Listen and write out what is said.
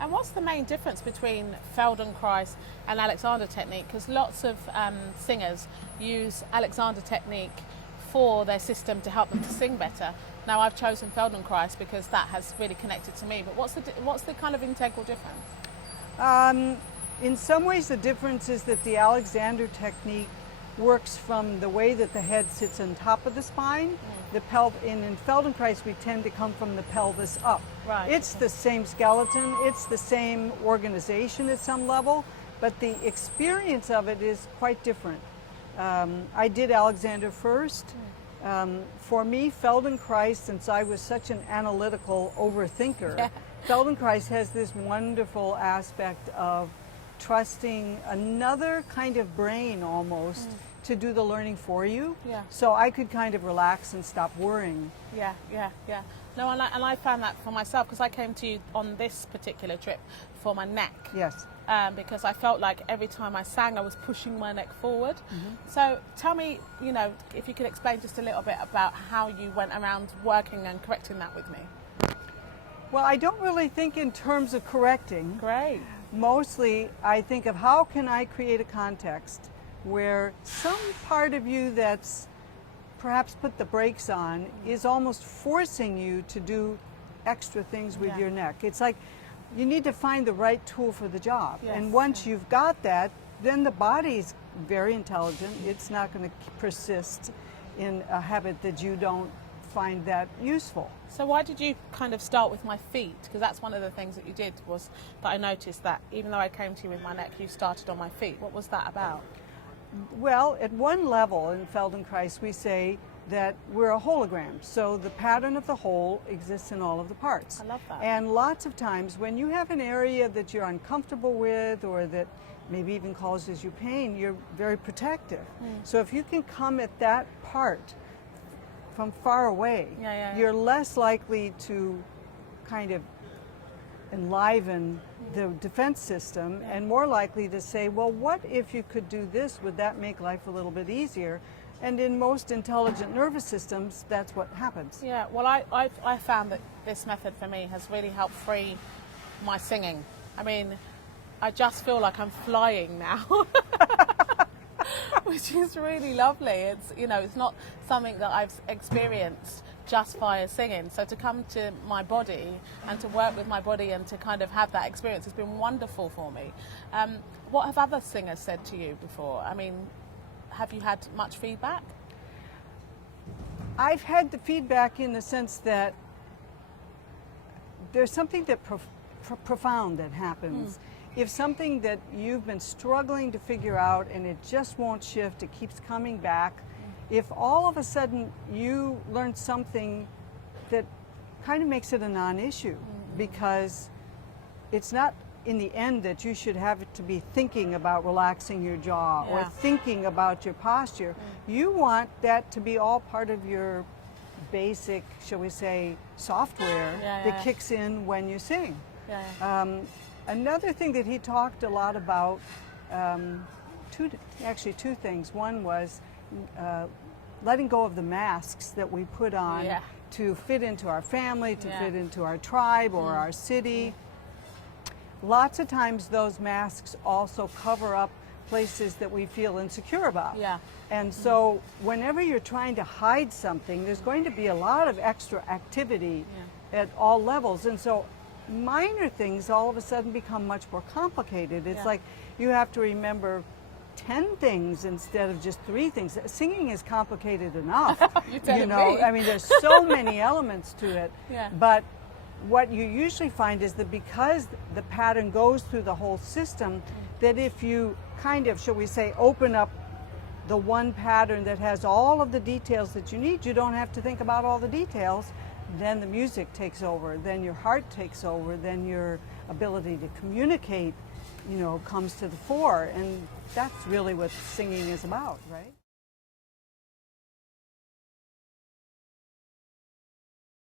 And what's the main difference between Feldenkrais and Alexander technique? Because lots of singers use Alexander technique for their system to help them to sing better. Now I've chosen Feldenkrais because that has really connected to me. But what's the kind of integral difference? In some ways, the difference is that the Alexander technique works from the way that the head sits on top of the spine. In Feldenkrais, we tend to come from the pelvis up. Right. It's the same skeleton, it's the same organization at some level, but the experience of it is quite different. I did Alexander first. For me, Feldenkrais, since I was such an analytical overthinker, Feldenkrais has this wonderful aspect of trusting another kind of brain almost to do the learning for you. Yeah. So I could kind of relax and stop worrying. Yeah. No, and I found that for myself because I came to you on this particular trip for my neck. Yes. Because I felt like every time I sang, I was pushing my neck forward. So tell me, if you could explain just a little bit about how you went around working and correcting that with me. Well, I don't really think in terms of correcting. Great. Mostly, I think of how can I create a context where some part of you that's perhaps put the brakes on is almost forcing you to do extra things with your neck. It's like you need to find the right tool for the job. Yes. And once you've got that, then the body's very intelligent. It's not going to persist in a habit that you don't find that useful. So why did you kind of start with my feet? Because that's one of the things that you did was that I noticed that even though I came to you with my neck, you started on my feet. What was that about? Well, at one level in Feldenkrais, we say that we're a hologram. So the pattern of the whole exists in all of the parts. I love that. And lots of times when you have an area that you're uncomfortable with or that maybe even causes you pain, you're very protective. So if you can come at that part from far away, you're less likely to kind of enliven the defense system and more likely to say, well, what if you could do this? Would that make life a little bit easier? And in most intelligent nervous systems, that's what happens. Yeah, well, I found that this method for me has really helped free my singing. I mean, I just feel like I'm flying now. Which is really lovely. It's it's not something that I've experienced just via singing. So to come to my body and to work with my body and to kind of have that experience has been wonderful for me. What have other singers said to you before? I mean, have you had much feedback? I've had the feedback in the sense that there's something that profound that happens. If something that you've been struggling to figure out and it just won't shift, it keeps coming back, if all of a sudden you learn something that kind of makes it a non-issue, because it's not in the end that you should have to be thinking about relaxing your jaw or thinking about your posture. You want that to be all part of your basic, shall we say, software that kicks in when you sing. Another thing that he talked a lot about, two things. One was letting go of the masks that we put on to fit into our family, to fit into our tribe or our city. Lots of times those masks also cover up places that we feel insecure about. And so whenever you're trying to hide something, there's going to be a lot of extra activity at all levels. And so minor things all of a sudden become much more complicated. It's like you have to remember 10 things instead of just 3 things. Singing is complicated enough. You know, I mean, there's so many elements to it. But what you usually find is that because the pattern goes through the whole system, that if you kind of, shall we say, open up the one pattern that has all of the details that you need, you don't have to think about all the details. Then the music takes over, then your heart takes over, then your ability to communicate, comes to the fore. And that's really what singing is about, right?